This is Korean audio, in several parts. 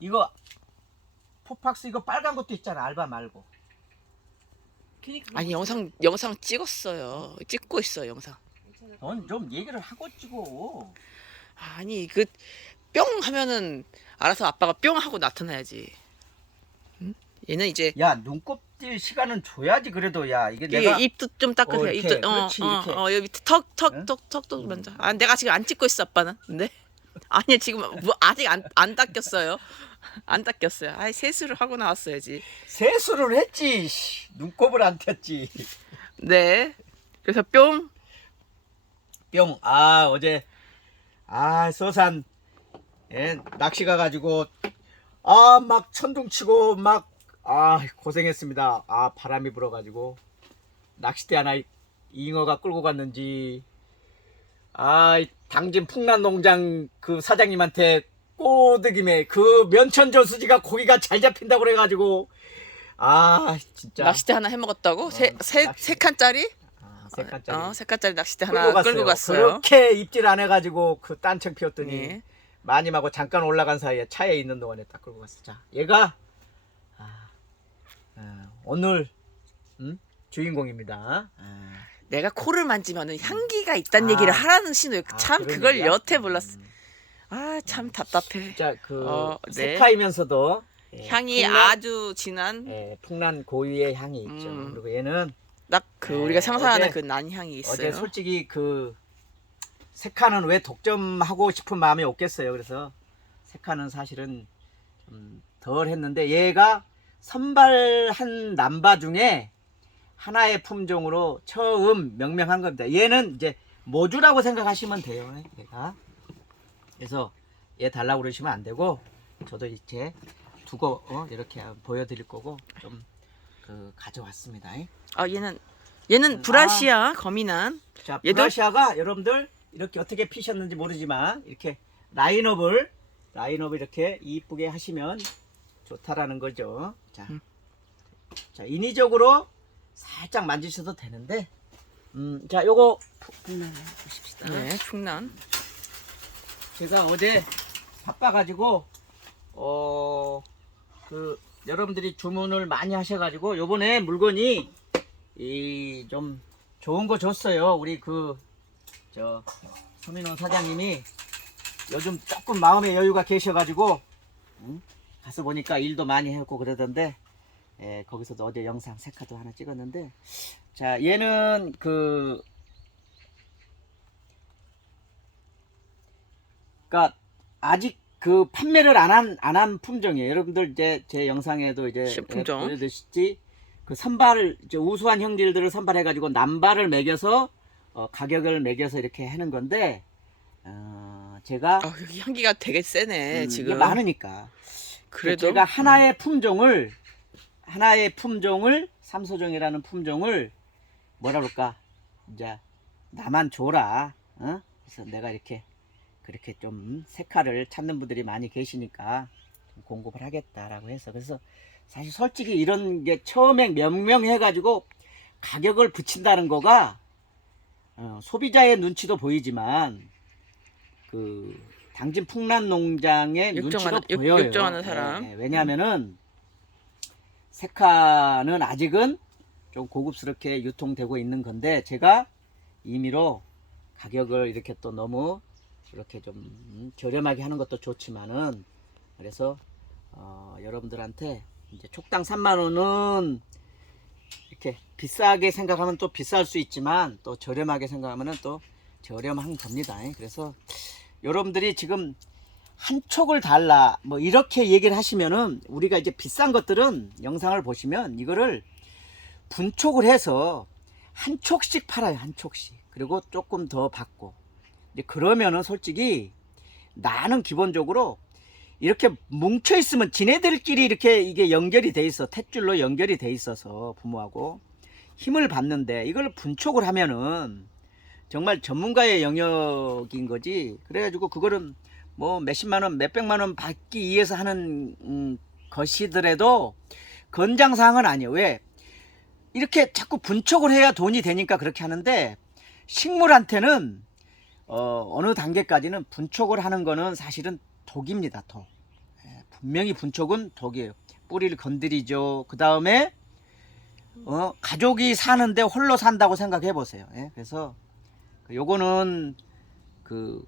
이거 포팍스 이거 빨간 것도 있잖아 알바 말고 아니 영상 영상 찍었어요. 찍고 있어 영상. 넌 좀 얘기를 하고 찍어 아니 그 뿅 하면은 알아서 아빠가 뿅 하고 나타나야지. 응? 얘는 이제 야 눈곱 뛸 시간은 줘야지 그래도 야 이게 내가 입도 좀 닦으세요. 어, 이렇게, 입도 어, 그렇지, 어, 이렇게. 어, 여기 밑에 턱 턱 응? 턱 턱도 먼저. 아 내가 지금 안 찍고 있어 아빠는. 근데 아니 지금 뭐 아직 안 안 닦였어요. 안 닦였어요. 아이 세수를 하고 나왔어야지. 세수를 했지 씨. 눈곱을 안 폈지 네. 그래서 뿅. 뿅 아 어제 아 서산 예, 낚시 가가지고 아 막 천둥 치고 막 아 고생했습니다 아 바람이 불어가지고 낚싯대 하나 잉어가 끌고 갔는지 아 당진 풍란 농장 그 사장님한테 꼬드김에 그 면천 저수지가 고기가 잘 잡힌다고 그래가지고 아 진짜 낚싯대 하나 해 먹었다고? 세 세 낚시. 세 칸짜리? 아, 세 칸짜리 어, 세 칸짜리 낚싯대 하나. 끌고 갔어요. 그렇게 입질 안 해가지고 그 딴청 피웠더니 네. 마님하고 잠깐 올라간 사이에 차에 있는 동안에 딱 끌고 갔어. 자, 얘가 아, 아, 오늘 음? 주인공입니다. 아, 내가 코를 만지면은 향기가 있다는 아. 얘기를 하라는 신호예요. 아, 참 그걸? 여태 몰랐어. 음, 아 참 답답해. 진짜 그 어, 네. 색파이면서도 예, 향이 풍란, 아주 진한 예, 풍란 고유의 향이 있죠. 음. 그리고 얘는 딱 그 네, 우리가 상상하는 어제- 그 난향이 있어요. 어제 솔직히 그 색카는 왜 독점하고 싶은 마음이 없겠어요. 그래서 색카는 사실은 좀 덜 했는데 얘가 선발한 남바 중에 하나의 품종으로 처음 명명한 겁니다. 얘는 이제 모주라고 생각하시면 돼요. 얘가. 그래서 얘 달라고 그러시면 안 되고 저도 이제 두고 어, 이렇게 보여드릴 거고 좀 그 가져왔습니다. 아 얘는 얘는 아. 브라시아 거미난. 자, 얘도- 브라시아가 여러분들 이렇게 어떻게 피셨는지 모르지만 이렇게 라인업을 라인업을 이렇게 이쁘게 하시면 좋다라는 거죠. 자, 음. 자 인위적으로 살짝 만지셔도 되는데, 음, 자, 요거 풍란해 보십시다. 네, 풍난. 제가 어제 바빠가지고 어 그 여러분들이 주문을 많이 하셔가지고 요번에 물건이 이 좀 좋은 거 줬어요. 우리 그 저 서민원 사장님이 요즘 조금 마음의 여유가 계셔가지고 음, 가서 보니까 일도 많이 했고 그러던데 예, 거기서도 어제 영상 색카도 하나 찍었는데 자 얘는 그 그러니까 아직 그 판매를 안 한 안 한 품종이에요. 여러분들 이제 제 영상에도 이제 신품종. 보여드시지 그 선발을 이제 우수한 형질들을 선발해 가지고 남발을 매겨서 어, 가격을 매겨서 이렇게 하는 건데 어, 제가 아 여기 향기가 되게 세네 음, 지금. 이게 많으니까 그래도 제가 하나의 품종을 하나의 품종을 삼소종이라는 품종을 뭐라 그럴까 이제 나만 줘라 어? 그래서 내가 이렇게 그렇게 좀 색깔을 찾는 분들이 많이 계시니까 좀 공급을 하겠다라고 해서 그래서 사실 솔직히 이런 게 처음에 명명해 가지고 가격을 붙인다는 거가 어, 소비자의 눈치도 보이지만 그 당진 풍란 농장의 눈치도 육- 보여요. 육정하는 사람. 예, 예. 왜냐하면은 색카는 아직은 좀 고급스럽게 유통되고 있는 건데 제가 임의로 가격을 이렇게 또 너무 이렇게 좀 음, 저렴하게 하는 것도 좋지만은 그래서 어, 여러분들한테 이제 촉당 3만 원은 이렇게 비싸게 생각하면 또 비쌀 수 있지만 또 저렴하게 생각하면은 또 저렴한 겁니다. 그래서 여러분들이 지금 한 촉을 달라 뭐 이렇게 얘기를 하시면은 우리가 이제 비싼 것들은 영상을 보시면 이거를 분촉을 해서 한 촉씩 팔아요 한 촉씩 그리고 조금 더 받고 이제 그러면은 솔직히 나는 기본적으로 이렇게 뭉쳐 있으면 지네들끼리 이렇게 이게 연결이 돼 있어. 탯줄로 연결이 돼 있어서 부모하고 힘을 받는데 이걸 분촉을 하면은 정말 전문가의 영역인 거지. 그래가지고 그거는 뭐 몇십만 원 몇백만 원 받기 위해서 하는 음, 것이더라도 건장사항은 아니에요. 왜? 이렇게 자꾸 분촉을 해야 돈이 되니까 그렇게 하는데 식물한테는 어, 어느 단계까지는 분촉을 하는 거는 사실은 독입니다 독 예, 분명히 분촉은 독이에요. 뿌리를 건드리죠. 그 다음에 어, 가족이 사는데 홀로 산다고 생각해 보세요. 예? 그래서 그 요거는 그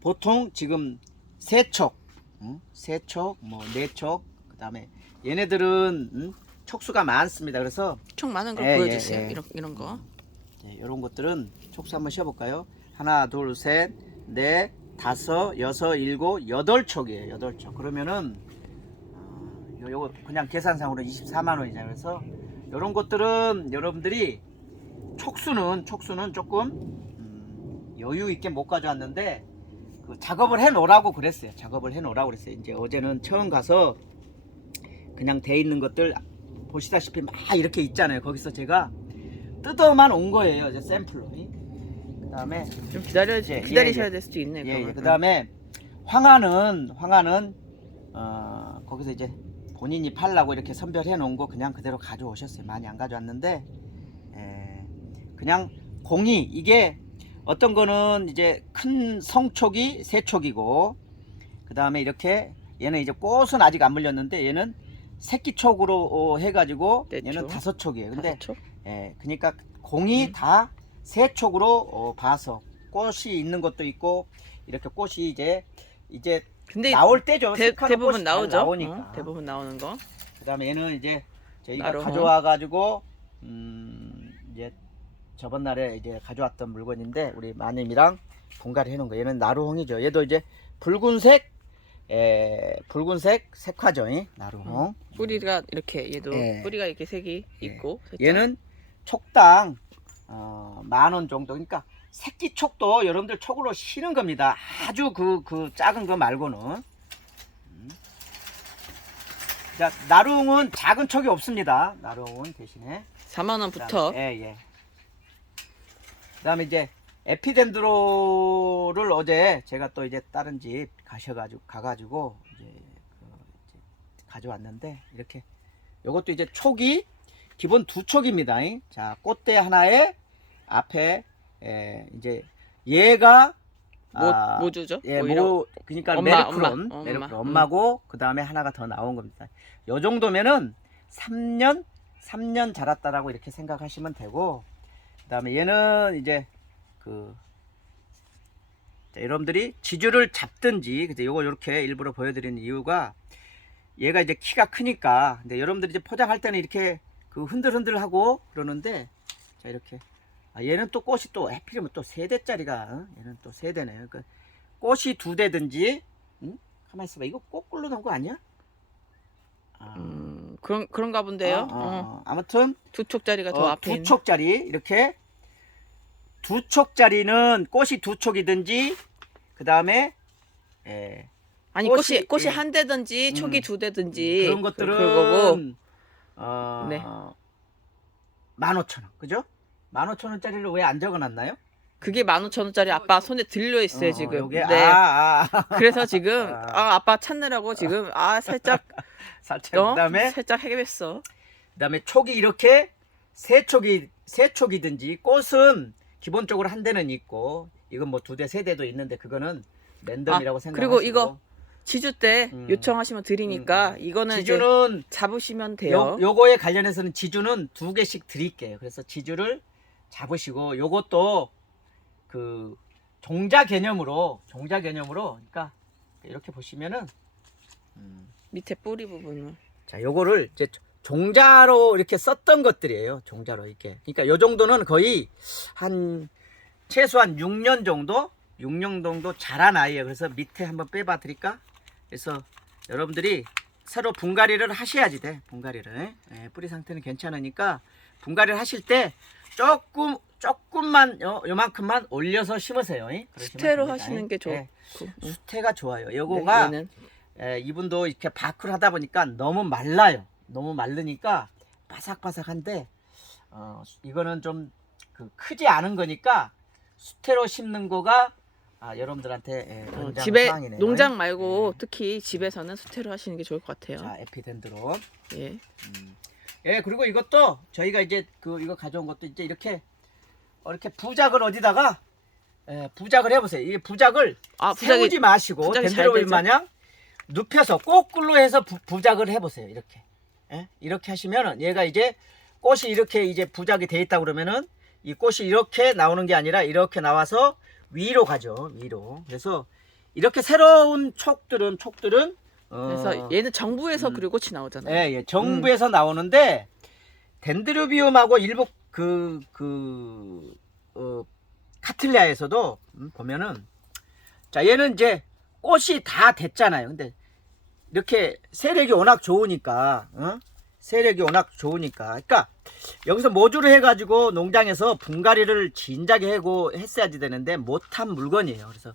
보통 지금 세촉, 응? 세촉, 뭐 네촉, 그 다음에 얘네들은 응? 촉수가 많습니다. 그래서 총 많은 걸 예, 보여주세요. 예, 예. 이런 이런 거. 이런 것들은 촉수 한번 쉬어볼까요? 하나, 둘, 셋, 넷, 다섯, 여섯, 일곱, 여덟 촉이에요. 여덟 촉. 그러면은 어, 요- 요거 그냥 계산상으로 24만 원이잖아요. 그래서 이런 것들은 여러분들이 촉수는 촉수는 조금 음, 여유 있게 못 가져왔는데 그 작업을 해 놓으라고 그랬어요. 작업을 해 놓으라고 그랬어요. 이제 어제는 처음 가서 그냥 돼 있는 것들 보시다시피 막 이렇게 있잖아요. 거기서 제가 뜯어만 온 거예요. 이제 샘플로. 그다음에 좀 기다려 예, 기다리셔야 예, 예. 될 수도 있네. 예, 그러면. 예. 그다음에 황하는 황하는 어, 거기서 이제 본인이 팔라고 이렇게 선별해 놓은 거 그냥 그대로 가져오셨어요. 많이 안 가져왔는데 예, 그냥 공이 이게 어떤 거는 이제 큰 성촉이 세 촉이고 그 다음에 이렇게 얘는 이제 꽃은 아직 안 물렸는데 얘는 새끼 촉으로 어, 해가지고 네 얘는 촉. 다섯 촉이에요. 근데 다섯 촉? 예, 그러니까 공이 음. 다 세 촉으로 어, 봐서 꽃이 있는 것도 있고 이렇게 꽃이 이제 이제 근데 나올 때죠. 대, 잘 나오죠. 나오니까. 어? 대부분 나오는 거. 그다음에 얘는 이제 저희가 나루홍. 가져와 가지고 음, 이제 저번 날에 이제 가져왔던 물건인데 우리 마님이랑 분갈이 해놓은 거. 얘는 나루홍이죠. 얘도 이제 붉은색 에, 붉은색 색화죠. 이 나루홍. 뿌리가 이렇게 얘도 예. 뿌리가 이렇게 색이 예. 있고. 살짝. 얘는 촉당 어, 만 원 정도. 그러니까 새끼 촉도 여러분들 촉으로 쉬는 겁니다. 아주 그, 그 작은 거 말고는. 음. 자, 나룽은 작은 촉이 없습니다. 나룽은 대신에. 4만 원부터 그다음에- 예, 예. 그 다음에 이제 에피덴드로를 어제 제가 또 이제 다른 집 가셔가지고 가가지고 이제, 그 이제 가져왔는데 이렇게 요것도 이제 촉이 기본 두 촉입니다. 잉? 자 꽃대 하나에 앞에 에, 이제 얘가 뭐, 아, 뭐 주죠? 예, 뭐 뭐 그러니까 엄마, 메르크론, 엄마, 엄마. 메르크론 음. 엄마 고 그 다음에 하나가 더 나온 겁니다. 요 정도면은 3년 3년 자랐다라고 이렇게 생각하시면 되고 그 다음에 얘는 이제 그 자, 여러분들이 지주를 잡든지 근데 요거 이렇게 일부러 보여드리는 이유가 얘가 이제 키가 크니까 근데 여러분들이 이제 포장할 때는 이렇게 그 흔들흔들하고 그러는데 자 이렇게 아, 얘는 또 꽃이 또 해필이면 또 세 대짜리가 어? 얘는 또 세 대네요. 그 꽃이 두 대든지 응? 가만 있어봐 이거 거꾸로 나온 거 아니야? 아, 음, 그런 그런가 본데요. 아, 아, 어, 아. 아무튼 두 촉짜리가 더 어, 앞에 두 있는. 촉짜리 이렇게 두 촉짜리는 꽃이 두 촉이든지 그 다음에 예, 아니 꽃이- 꽃이 꽃이 예. 한 대든지 음. 촉이 두 대든지 그런 그- 것들은 그거고 어, 네. 15,000원 그죠? 15,000원짜리를 왜 안 적어 놨나요? 그게 15,000원짜리 아빠 손에 들려 있어요 어, 지금. 요게 네. 아, 아, 그래서 지금 아. 아, 아빠 찾느라고 지금 아 살짝 살짝 어? 그다음에 살짝 해결했어. 그다음에 촉이 이렇게 세 촉이 세 촉이든지 꽃은 기본적으로 한 대는 있고 이건 뭐 두 대 세 대도 있는데 그거는 랜덤이라고 아, 생각하시고 그리고 이거 지주 때 음. 요청하시면 드리니까 음, 음. 이거는 이제 지주는 잡으시면 돼요. 요, 요거에 관련해서는 지주는 두 개씩 드릴게요. 그래서 지주를 잡으시고 요것도 그 종자 개념으로 종자 개념으로 그러니까 이렇게 보시면은 음, 밑에 뿌리 부분을 자 요거를 이제 종자로 이렇게 썼던 것들이에요. 종자로 이렇게. 그러니까 요 정도는 거의 한 최소한 6년 정도 6년 정도 자란 아이예요. 그래서 밑에 한번 빼봐 드릴까? 그래서 여러분들이 새로 분갈이를 하셔야지 돼. 분갈이를. 예, 뿌리 상태는 괜찮으니까 분갈이를 하실 때 조금 조금만 요, 요만큼만 올려서 심으세요. 예? 수태로. 하시는 게 좋. 예, 고 응. 수태가 좋아요. 네, 요거가 얘는 예, 이분도 이렇게 바크를 하다 보니까 너무 말라요. 너무 마르니까 바삭바삭한데 어, 이거는 좀 그 크지 않은 거니까 수태로 심는 거가 아, 여러분들한테 예, 어, 권장 집에 사항이네요. 농장 말고 네. 특히 집에서는 수태로 하시는 게 좋을 것 같아요. 자 에피덴드론. 예. 음. 예 그리고 이것도 저희가 이제 그 이거 가져온 것도 이제 이렇게 어, 이렇게 부작을 어디다가 예, 부작을 해보세요. 이 부작을 아 세우지 부작이 마시고 부작이 잘 덴드로빈 되죠? 마냥 눕혀서 거꾸로 해서 부, 부작을 해보세요. 이렇게. 예? 이렇게 하시면은 얘가 이제 꽃이 이렇게 이제 부작이 돼 있다 그러면은 이 꽃이 이렇게 나오는 게 아니라 이렇게 나와서 위로 가죠. 위로. 그래서 이렇게 새로운 촉들은 촉들은 어, 그래서 얘는 정부에서 음. 그리고 꽃이 나오잖아요. 예, 예. 정부에서 나오는데 덴드로비움하고 일부 그, 그, 어, 카틀리아에서도 음, 보면은 자, 얘는 이제 꽃이 다 됐잖아요. 근데 이렇게 세력이 워낙 좋으니까, 어? 세력이 워낙 좋으니까. 그러니까 여기서 모주를 해가지고 농장에서 분갈이를 진작에 하고 했어야지 되는데 못한 물건이에요. 그래서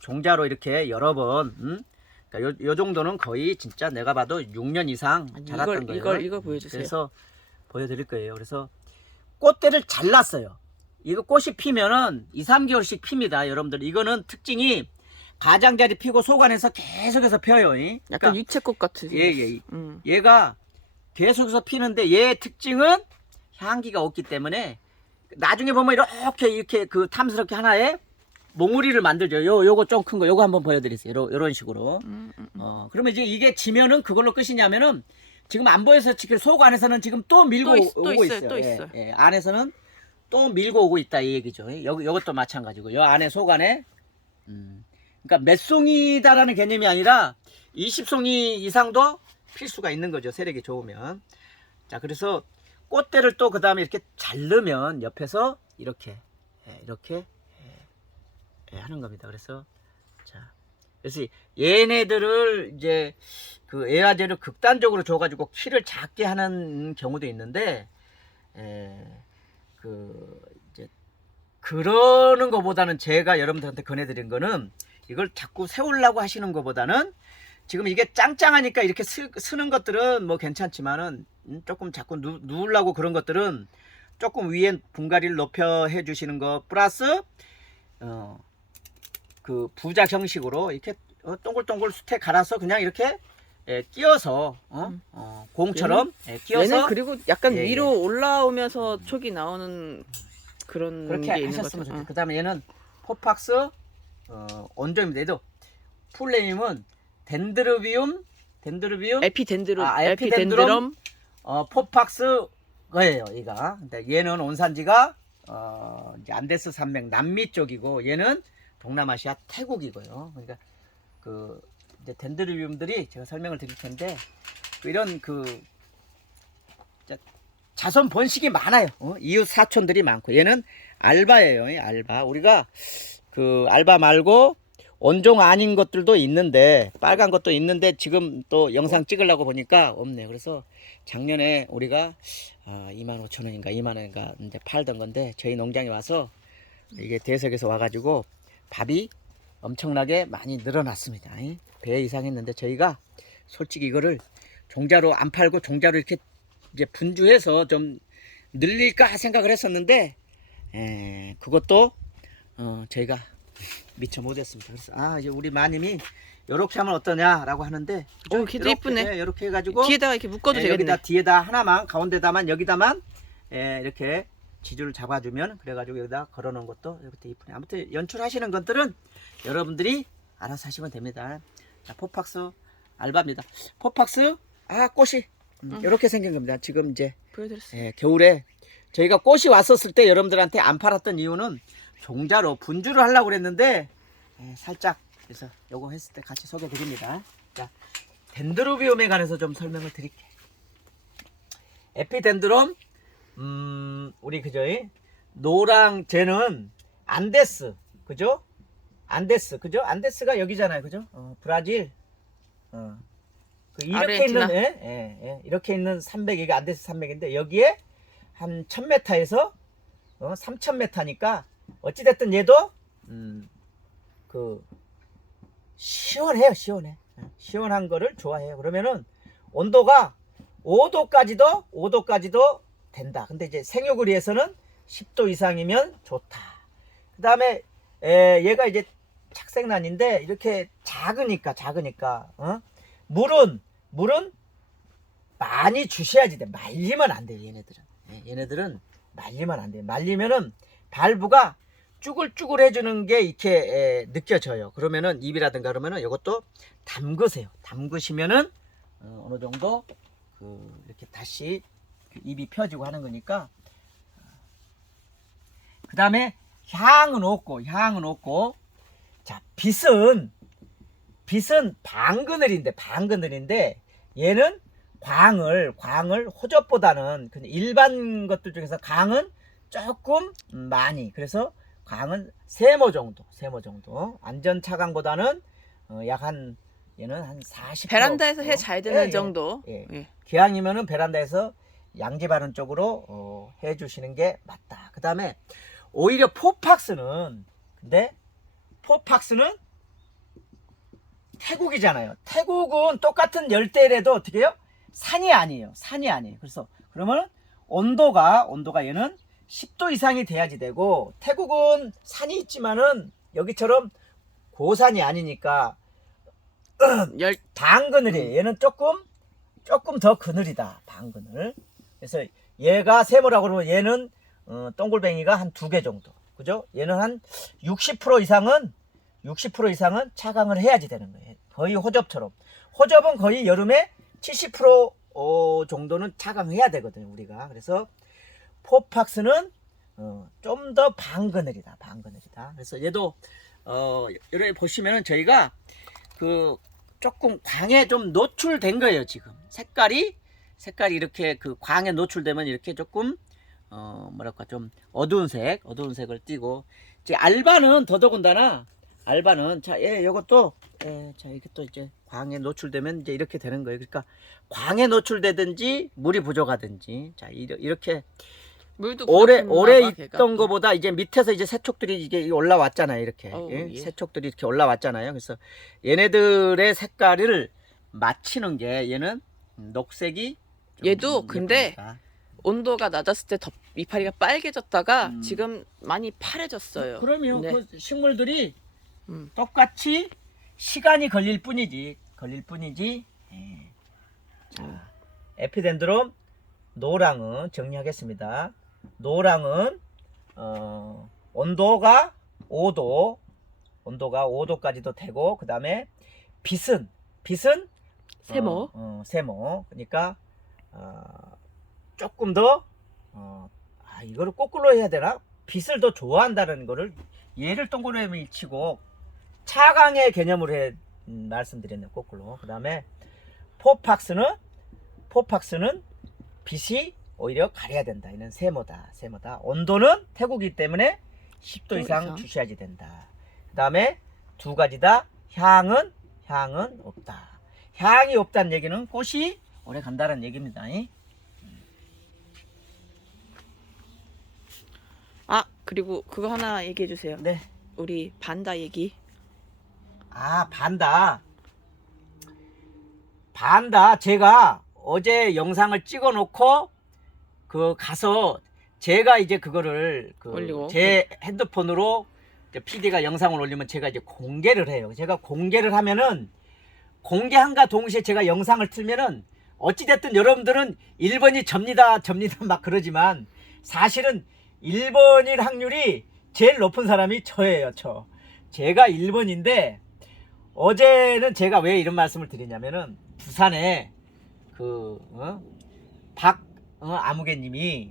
종자로 이렇게 여러 번, 음? 그러니까 요, 요 정도는 거의 진짜 내가 봐도 6년 이상 자랐던 이걸 거예요. 이걸 이걸 보여주세요. 그래서 보여드릴 거예요. 그래서 꽃대를 잘랐어요. 이거 꽃이 피면은 2, 3개월씩 핍니다. 여러분들 이거는 특징이 가장자리 피고 소관에서 계속해서 펴요. 이. 약간 그러니까 유채꽃 같은. 예, 예. 음. 얘가 계속해서 피는데 얘의 특징은 향기가 없기 때문에 나중에 보면 이렇게 이렇게 그 탐스럽게 하나에 몽우리를 만들죠. 요 요거 좀 큰 거 요거 한번 보여드리세요. 요, 요런 식으로. 음, 음. 어 그러면 이제 이게 지면은 그걸로 끝이냐면은 지금 안 보여서 지금 속 안에서는 지금 또 밀고 또 있- 또 오고 있어요, 있어요. 또 예, 있어요. 예, 안에서는 또 밀고 오고 있다 이 얘기죠. 여기 이것도 마찬가지고 요 안에 속 안에 음, 그러니까 몇 송이다라는 개념이 아니라 20송이 이상도 필 수가 있는 거죠. 세력이 좋으면. 자 그래서 꽃대를 또 그 다음에 이렇게 자르면 옆에서 이렇게 예, 이렇게 예, 예, 하는 겁니다. 그래서 자 그래서 얘네들을 이제 그 애화제를 극단적으로 줘가지고 키를 작게 하는 경우도 있는데 에, 그 이제 그러는 것보다는 제가 여러분들한테 권해드린 거는 이걸 자꾸 세우려고 하시는 것보다는 지금 이게 짱짱하니까 이렇게 쓰, 쓰는 것들은 뭐 괜찮지만은 음, 조금 자꾸 누, 누우려고 그런 것들은 조금 위에 분갈이를 높여 해 주시는 것 플러스 어, 그 부작 형식으로 이렇게 어, 동글동글 숯에 갈아서 그냥 이렇게 예, 끼워서 어? 음. 어, 공처럼 예, 끼워서 얘는 그리고 약간 예, 예. 위로 올라오면서 촉이 나오는 그런 그렇게 하셨으면. 좋겠어요. 어. 그다음에 얘는 포팍스 어, 원조입니다. 얘도 풀네임은 덴드르비움 덴드르비움 에피덴드로 아, 에피덴드럼 어, 포팍스예요. 얘가. 근데 얘는 온산지가 어, 이제 안데스 산맥 남미 쪽이고 얘는 동남아시아 태국이고요. 그러니까 그 이제 덴드르비움들이 제가 설명을 드릴 텐데 그 이런 그 자- 자손 번식이 많아요. 어? 이웃 사촌들이 많고 얘는 알바예요. 이 알바. 우리가 그 알바 말고 원종 아닌 것들도 있는데 빨간 것도 있는데 지금 또 영상 찍으려고 보니까 없네요. 그래서 작년에 우리가 아, 2만 5천 원인가 2만 원인가 이제 팔던 건데 저희 농장에 와서 이게 대석에서 와가지고 밥이 엄청나게 많이 늘어났습니다. 이? 배 이상 했는데 저희가 솔직히 이거를 종자로 안 팔고 종자로 이렇게 이제 분주해서 좀 늘릴까 생각을 했었는데 에, 그것도 어, 저희가 미처 못했습니다. 그래서 아 이제 우리 마님이 이렇게 하면 어떠냐라고 하는데 오, 걔도 이쁘네. 이렇게 해가지고 뒤에다가 이렇게 묶어도 예, 되겠네. 여기다 뒤에다 하나만 가운데다만 여기다만 예, 이렇게 지주를 잡아주면 그래가지고 여기다 걸어놓은 것도 이렇게 이쁘네. 아무튼 연출하시는 것들은 여러분들이 알아서 하시면 됩니다. 자 포팍스 알바입니다. 포팍스 아 꽃이 응. 이렇게 생긴 겁니다. 지금 이제 보여드렸어요. 예, 겨울에 저희가 꽃이 왔었을 때 여러분들한테 안 팔았던 이유는 종자로 분주를 하려고 그랬는데 예, 살짝 그래서 요거 했을 때 같이 소개해 드립니다. 자, 덴드로비움에 관해서 좀 설명을 드릴게요. 에피덴드롬 음, 우리 그죠? 노랑 쟤는 안데스. 그죠? 안데스. 그죠? 안데스가 여기잖아요. 그죠? 어, 브라질. 어. 그 이렇게 아르헨티나. 있는 예, 예, 예. 이렇게 있는 산맥 이게 안데스 산맥인데 여기에 한 1000m에서 어, 3000m니까 어찌 됐든 얘도 음, 그 시원해요, 시원해. 예, 시원한 거를 좋아해요. 그러면은 온도가 5도까지도 5도까지도 된다. 근데 이제 생육을 위해서는 10도 이상이면 좋다. 그 다음에 에, 얘가 이제 착색난인데 이렇게 작으니까 작으니까 어? 물은 물은 많이 주셔야지 돼. 말리면 안 돼요, 얘네들은. 예, 얘네들은 말리면 안 돼요. 말리면은 발부가 쭈글쭈글해지는 게 이렇게 에, 느껴져요. 그러면은 입이라든가 그러면은 이것도 담그세요. 담그시면은 어, 어느 정도 그 이렇게 다시 그 입이 펴지고 하는 거니까. 그 다음에 향은 없고 향은 없고 자 빛은 빛은 방그늘인데 방그늘인데 얘는 광을 광을 호접보다는 그냥 일반 것들 중에서 강은 조금 많이 그래서 광은 세모 정도 세모 정도 안전 차광보다는 어, 약한 얘는 한 40. 베란다에서 해 잘 되는 정도. 예. 예. 기왕이면은 베란다에서 양지 바른 쪽으로 어, 해 주시는 게 맞다. 그 다음에 오히려 포팍스는 근데 포팍스는 태국이잖아요. 태국은 똑같은 열대래도 어떻게 해요? 산이 아니에요. 산이 아니에요. 그래서 그러면 온도가 온도가 얘는 10도 이상이 돼야지 되고 태국은 산이 있지만은 여기처럼 고산이 아니니까 열 방그늘이에요. 얘는 조금 조금 더 그늘이다. 방그늘. 그래서 얘가 세모라고 그러면 얘는 어, 동글뱅이가 한 두 개 정도. 그죠? 얘는 한 60% 이상은 60% 이상은 차광을 해야지 되는 거예요. 거의 호접처럼. 호접은 거의 여름에 70% 어, 정도는 차광해야 되거든요, 우리가. 그래서 포팍스는 어, 좀더 방그늘이다. 방그늘이다. 그래서 얘도 어, 여기 보시면은 저희가 그 조금 광에 좀 노출된 거예요 지금 색깔이 색깔이 이렇게 그 광에 노출되면 이렇게 조금 어 뭐랄까 좀 어두운 색 어두운 색을 띠고 이제 알바는 더더군다나 알바는 자예 요것도 예 자 이게 또 이제 광에 노출되면 이제 이렇게 되는 거예요 그러니까 광에 노출되든지 물이 부족하든지 자 이렇게 물도 오래 부족했나 오래 봐, 걔가. 있던 거보다 이제 밑에서 이제 새촉들이 이게 올라왔잖아요 이렇게 어우, 예? 예. 새촉들이 이렇게 올라왔잖아요 그래서 얘네들의 색깔을 맞추는 게 얘는 녹색이 좀 얘도 근데 예쁩니다. 온도가 낮았을 때 덮, 이파리가 빨개졌다가 음. 지금 많이 파래졌어요. 그러면 네. 그 식물들이 음. 똑같이 시간이 걸릴 뿐이지 걸릴 뿐이지 예. 자 에피덴드롬 노랑은 정리하겠습니다 노랑은 어, 온도가 5도 온도가 5도까지도 되고 그 다음에 빛은 빛은? 세모. 어, 어, 세모. 그러니까 어, 조금 더 어, 아, 이거를 거꾸로 해야 되나? 빛을 더 좋아한다는 거를 얘를 동그라미 치고 차강의 개념으로 해 음, 말씀드렸네요 거꾸로. 그 다음에 포팍스는 포팍스는 빛이 오히려 가려야 된다 이는 세모다 세모다 온도는 태국이기 때문에 10도 이상, 이상. 주셔야지 된다 그 다음에 두 가지 다 향은 향은 없다 향이 없다는 얘기는 꽃이 오래 간다는 얘기입니다 이. 아 그리고 그거 하나 얘기해 주세요. 네. 우리 반다 얘기. 아, 반다. 반다. 제가 어제 영상을 찍어 놓고 그 가서 제가 이제 그거를 그 올리고. 제 핸드폰으로 PD가 영상을 올리면 제가 이제 공개를 해요. 제가 공개를 하면은 공개한과 동시에 제가 영상을 틀면은 어찌됐든 여러분들은 1번이 접니다, 접니다 막 그러지만 사실은 1번일 확률이 제일 높은 사람이 저예요, 저. 제가 1번인데 어제는 제가 왜 이런 말씀을 드리냐면은 부산에 그 어? 박 어, 아무개님이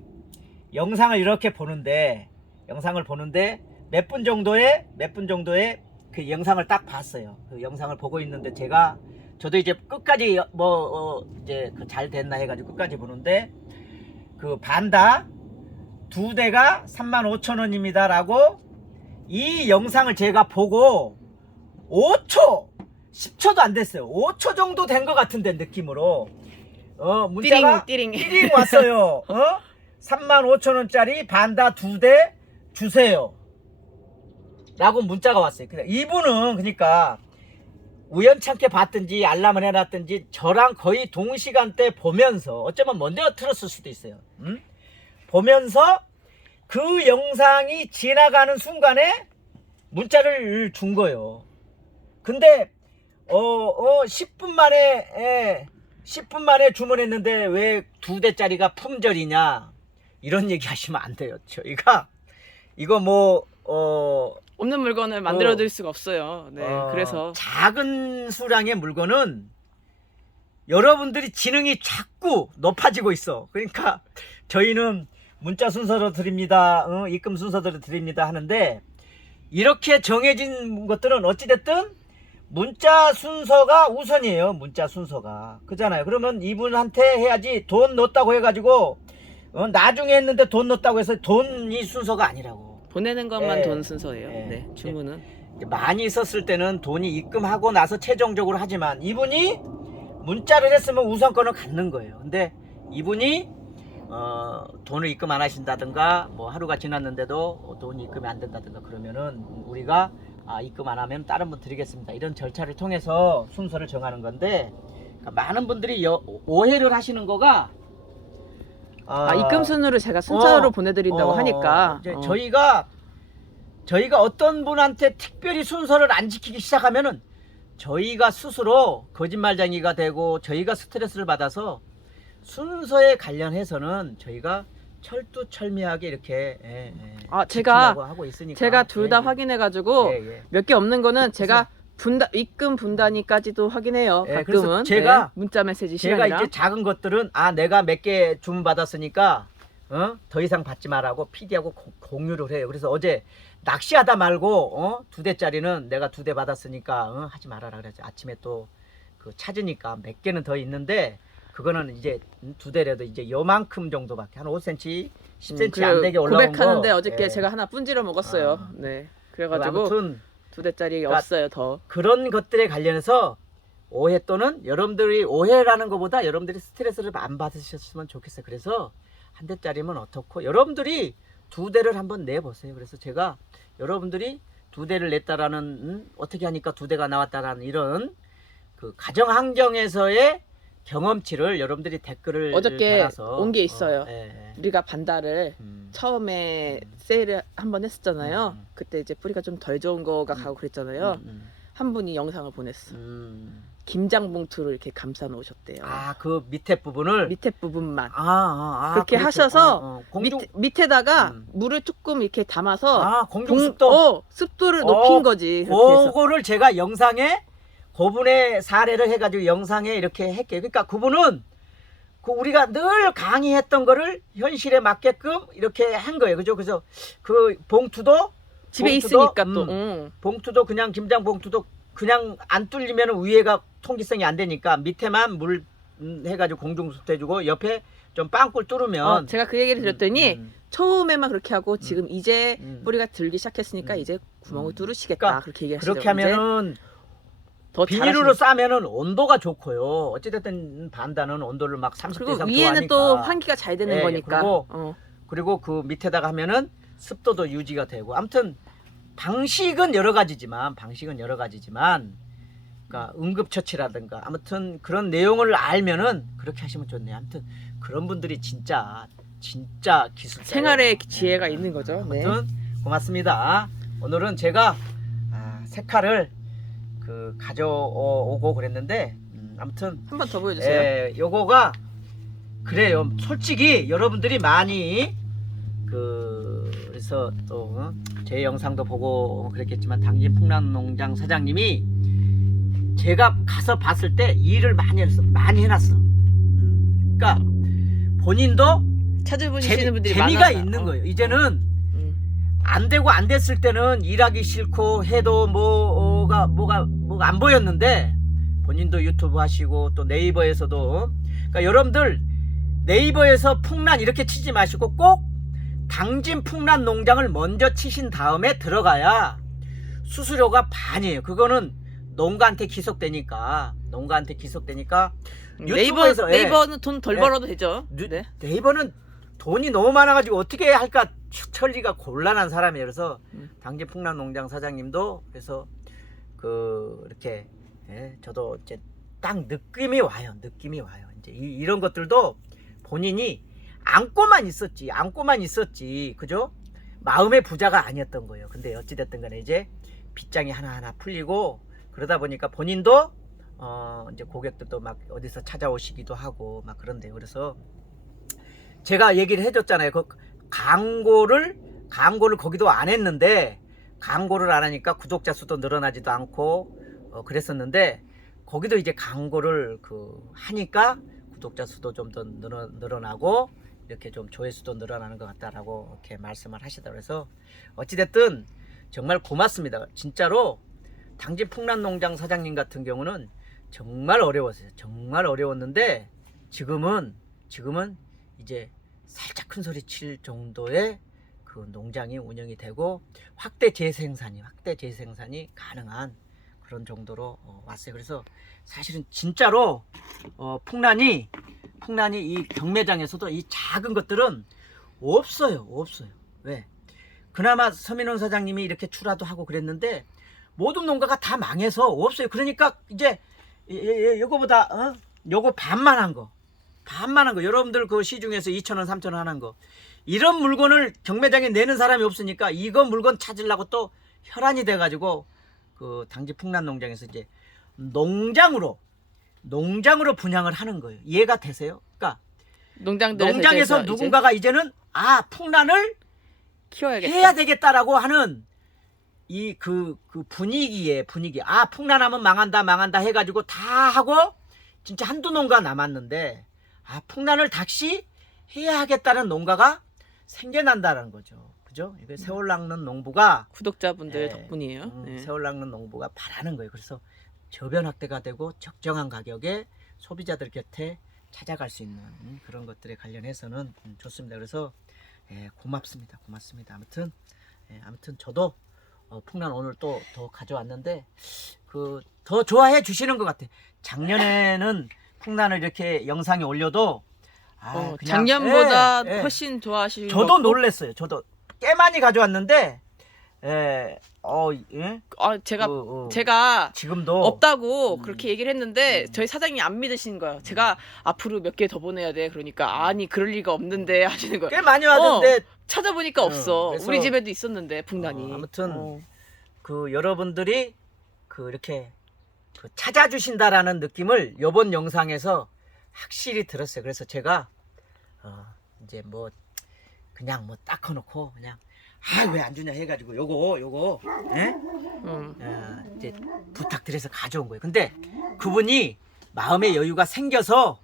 영상을 이렇게 보는데 영상을 보는데 몇 분 정도의 몇분 정도의 그 영상을 딱 봤어요. 그 영상을 보고 있는데 제가 저도 이제 끝까지 뭐 어, 이제 그 잘 됐나 해가지고 끝까지 보는데 그 반다 두 대가 35,000원입니다라고 이 영상을 제가 보고 5초 10초도 안 됐어요 5초 정도 된 것 같은데 느낌으로 어 문자가 띠링 띠링. 띠링 왔어요 어 35,000원짜리 반다 두 대 주세요 라고 문자가 왔어요 근데 이분은 그러니까 우연찮게 봤든지 알람을 해놨든지 저랑 거의 동시간대 보면서 어쩌면 먼저 틀었을 수도 있어요 음? 보면서 그 영상이 지나가는 순간에 문자를 준 거예요. 근데 어, 어 10분 만에 예, 10분 만에 주문했는데 왜 두 대짜리가 품절이냐 이런 얘기 하시면 안 돼요. 저희가 이거 뭐 어, 없는 물건을 만들어 드릴 수가 없어요. 네. 어, 그래서 작은 수량의 물건은 여러분들이 지능이 자꾸 높아지고 있어. 그러니까 저희는 문자 순서로 드립니다. 어, 입금 순서대로 드립니다 하는데 이렇게 정해진 것들은 어찌됐든 문자 순서가 우선이에요. 문자 순서가. 그잖아요. 그러면 이분한테 해야지 돈 넣었다고 해가지고 어, 나중에 했는데 돈 넣었다고 해서 돈이 순서가 아니라고. 보내는 것만 예. 돈 순서예요. 예. 네. 주문은 많이 있었을 때는 돈이 입금하고 나서 최종적으로 하지만 이분이 문자를 했으면 우선권을 갖는 거예요. 근데 이분이 어, 돈을 입금 안 하신다든가 뭐 하루가 지났는데도 돈이 입금이 안 된다든가 그러면은 우리가 아, 입금 안 하면 다른 분 드리겠습니다. 이런 절차를 통해서 순서를 정하는 건데 그러니까 많은 분들이 여- 오해를 하시는 거가 아, 입금 순으로 제가 순차로 어, 보내드린다고 어, 하니까 이제 어. 저희가 저희가 어떤 분한테 특별히 순서를 안 지키기 시작하면은 저희가 스스로 거짓말쟁이가 되고 저희가 스트레스를 받아서 순서에 관련해서는 저희가 철두철미하게 이렇게 예, 예, 아, 제가- 지키려고 하고 있으니까 제가 둘 다 예, 예. 확인해가지고 예, 예. 몇 개 없는 거는 제가 분다 입금 분단위까지도 확인해요. 예, 그래서 가끔은 제가- 네, 문자 메시지 제가 시간이랑 이제 작은 것들은 아 내가 몇 개 주문 받았으니까 어? 더 이상 받지 말라고 PD하고 공유를 해요. 그래서 어제 낚시하다 말고 어? 두 대짜리는 내가 두 대 받았으니까 어? 하지 말아라 그랬죠. 아침에 또 그 찾으니까 몇 개는 더 있는데 그거는 이제 두 대라도 이제 요만큼 정도밖에 한 5cm, 10cm 안 되게 올라온 고백하는데 거. 어저께 예. 제가 하나 분지러 먹었어요. 아. 네. 그래가지고 아무튼 두 대짜리 그러니까 없어요 더. 그런 것들에 관련해서 오해 또는 여러분들이 오해라는 것보다 여러분들이 스트레스를 안 받으셨으면 좋겠어요. 그래서 한 대짜리면 어떻고 여러분들이 두 대를 한번 내보세요. 그래서 제가 여러분들이 두 대를 냈다라는 음, 어떻게 하니까 두 대가 나왔다라는 이런 그 가정 환경에서의 경험치를 여러분들이 댓글을 어저께 달아서 온게 있어요. 어, 예, 예. 우리가 반달을 음. 처음에 세일을 한번 했었잖아요. 음. 그때 이제 뿌리가 좀 덜 좋은 거가 가고 그랬잖아요. 음, 한 분이 영상을 보냈어. 음. 김장 봉투를 이렇게 감싸 놓으셨대요. 아, 그 밑에 부분을 밑에 부분만. 아, 아, 아, 그렇게 그렇죠. 하셔서 어, 어. 공중 밑, 밑에다가 음. 물을 조금 이렇게 담아서 아, 공중 공- 습도 어, 습도를 높인 어, 거지. 그렇게 해서. 그거를 제가 영상에 그분의 사례를 해가지고 영상에 이렇게 했게요. 그러니까 그분은 그 우리가 늘 강의했던 거를 현실에 맞게끔 이렇게 한 거예요. 그죠? 그래서 그 봉투도 집에 봉투도, 있으니까 또. 음. 응. 봉투도 그냥 김장 봉투도 그냥 안 뚫리면 위에가 통기성이 안 되니까 밑에만 물 음, 해가지고 공중습도 해주고 옆에 좀 빵꿀 뚫으면 어, 제가 그 얘기를 드렸더니 음, 처음에만 그렇게 하고 지금 이제 음. 뿌리가 들기 시작했으니까 음. 이제 구멍을 음. 뚫으시겠다 그러니까 그렇게 얘기하시죠. 그렇게 하면은 더 비닐로 잘하시는- 싸면은 온도가 좋고요. 어찌됐든 반다는 온도를 막 30대 그리고 이상 위에는 좋아하니까. 또 환기가 잘 되는 예, 거니까. 그리고 어. 그리고 그 밑에다가 하면은 습도도 유지가 되고. 아무튼 방식은 여러 가지지만 방식은 여러 가지지만 그러니까 응급처치라든가 아무튼 그런 내용을 알면은 그렇게 하시면 좋네요. 아무튼 그런 분들이 진짜 진짜 기술 생활의 지혜가 있는 거죠. 네. 아무튼 고맙습니다. 오늘은 제가 아, 색깔을 그 가져오고 그랬는데 음, 아무튼 한 번 더 보여주세요. 예, 요거가 그래요. 솔직히 여러분들이 많이 그 그래서 또 제 영상도 보고 그랬겠지만 당진 풍랑농장 사장님이 제가 가서 봤을 때 일을 많이 했어, 많이 해놨어. 음, 그러니까 본인도 찾아보시는 재미, 분들이 재미가 많아서. 있는 어. 거예요. 이제는 음. 안 되고 안 됐을 때는 일하기 싫고 해도 뭐가 뭐가 뭐가 안 보였는데 본인도 유튜브 하시고 또 네이버에서도 그러니까 여러분들 네이버에서 풍란 이렇게 치지 마시고 꼭 당진 풍란 농장을 먼저 치신 다음에 들어가야 수수료가 반이에요. 그거는 농가한테 기속되니까 농가한테 기속되니까 네이버 유튜브에서, 예. 네이버는 돈덜 예. 벌어도 되죠. 누- 네. 네이버는 돈이 너무 많아가지고 어떻게 할까 처리가 곤란한 사람이에요. 그래서 음. 당진 풍란 농장 사장님도 그래서 그 이렇게 예, 저도 이제 딱 느낌이 와요. 느낌이 와요. 이제 이, 이런 것들도 본인이 안고만 있었지, 안고만 있었지, 그죠? 마음의 부자가 아니었던 거예요. 근데 어찌됐든 간에 이제 빗장이 하나하나 풀리고 그러다 보니까 본인도 어 이제 고객들도 막 어디서 찾아오시기도 하고 막 그런데요. 그래서 제가 얘기를 해줬잖아요. 그 광고를 광고를 거기도 안 했는데 광고를 안 하니까 구독자 수도 늘어나지도 않고 어, 그랬었는데 거기도 이제 광고를 그 하니까 구독자 수도 좀 더 늘어, 늘어나고 이렇게 좀 조회수도 늘어나는 것 같다라고 이렇게 말씀을 하시더라고요. 그래서 어찌됐든 정말 고맙습니다. 진짜로 당진 풍란농장 사장님 같은 경우는 정말 어려웠어요. 정말 어려웠는데 지금은 지금은 이제 살짝 큰 소리 칠 정도의 그 농장이 운영이 되고 확대 재생산이 확대 재생산이 가능한 그런 정도로 어, 왔어요. 그래서 사실은 진짜로 어, 풍란이 풍란이 이 경매장에서도 이 작은 것들은 없어요. 없어요. 왜? 그나마 서민원 사장님이 이렇게 출하도 하고 그랬는데 모든 농가가 다 망해서 없어요. 그러니까 이제 이- 이- 요거보다 어? 요거 반만 한 거. 반만 한 거. 여러분들 그 시중에서 2,000원, 3,000원 하는 거. 이런 물건을 경매장에 내는 사람이 없으니까 이거 물건 찾으려고 또 혈안이 돼 가지고 그 당지 풍란 농장에서 이제 농장으로 농장으로 분양을 하는 거예요. 이해가 되세요? 그러니까 농장에서 이제 누군가가 이제 는 아, 풍란을 키워야겠다. 해야 되겠다라고 하는 이그그 분위기에 분위기 아 풍란하면 망한다 망한다 해가지고 다 하고 진짜 한두 농가 남았는데 아 풍란을 다시 해야 하겠다는 농가가 생겨난다는 거죠. 그죠? 이거 세월 낚는 농부가 구독자분들 예, 덕분이에요. 음, 네. 세월 낚는 농부가 바라는 거예요. 그래서 저변 확대가 되고 적정한 가격에 소비자들 곁에 찾아갈 수 있는 음, 그런 것들에 관련해서는 음, 좋습니다. 그래서 예, 고맙습니다. 고맙습니다. 아무튼 예, 아무튼 저도 어, 풍란 오늘 또 더 가져왔는데 그 더 좋아해 주시는 것 같아. 작년에는 풍란을 이렇게 영상에 올려도 아, 어, 그냥- 작년보다 예, 예. 훨씬 좋아하시는 저도 것 같고. 놀랬어요. 저도 꽤 많이 가져왔는데 예, 어, 예? 아, 제가 그, 어, 제가 지금도 없다고 음. 그렇게 얘기를 했는데 저희 사장님이 안 믿으시는 거예요. 제가 앞으로 몇 개 더 보내야 돼. 그러니까 아니 그럴 리가 없는데 하시는 거예요. 꽤 많이 왔는데 찾아보니까 어, 없어. 그래서- 우리 집에도 있었는데 풍란이. 어, 아무튼 어. 그 여러분들이 그 이렇게 그 찾아주신다라는 느낌을 이번 영상에서 확실히 들었어요. 그래서 제가 어 이제 뭐 그냥 뭐딱 해놓고 그냥 아 왜 안 주냐 해가지고 요거 요거 예? 음. 어, 이제 부탁드려서 가져온 거예요. 근데 그분이 마음의 여유가 생겨서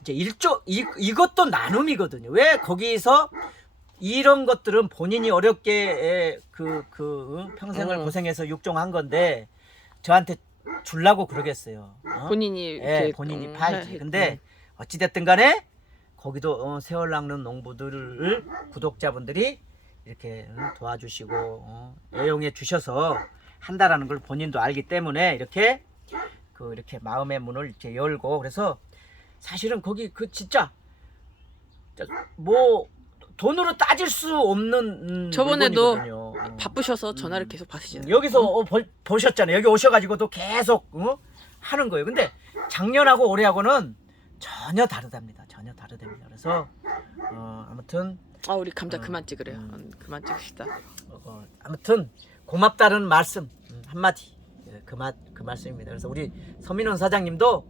이제 일조 이, 이것도 나눔이거든요. 왜 거기서 이런 것들은 본인이 어렵게 그그 평생을 음. 고생해서 육종한 건데 저한테 줄라고 그러겠어요. 어? 본인이 예, 이렇게 본인이 음, 팔지. 해- 근데 어찌 됐든 간에 거기도 어, 세월 낚는 농부들을 구독자분들이 이렇게 음, 도와주시고 어, 애용해 주셔서 한다라는 걸 본인도 알기 때문에 이렇게 그 이렇게 마음의 문을 이렇게 열고 그래서 사실은 거기 그 진짜 자, 뭐 돈으로 따질 수 없는 음, 저번에도 물건이거든요. 어. 바쁘셔서 전화를 계속 받으시잖아요. 여기서 어, 보, 보셨잖아요. 여기 오셔가지고도 계속 어? 하는 거예요. 근데 작년하고 올해하고는 전혀 다르답니다. 전혀 다르답니다. 그래서 어, 아무튼 아 우리 감자 어, 그만 찍으래요. 음. 음, 그만 찍읍시다. 어, 어, 아무튼 고맙다는 말씀 음, 한마디 예, 그, 말, 그 말씀입니다. 그래서 우리 서민원 사장님도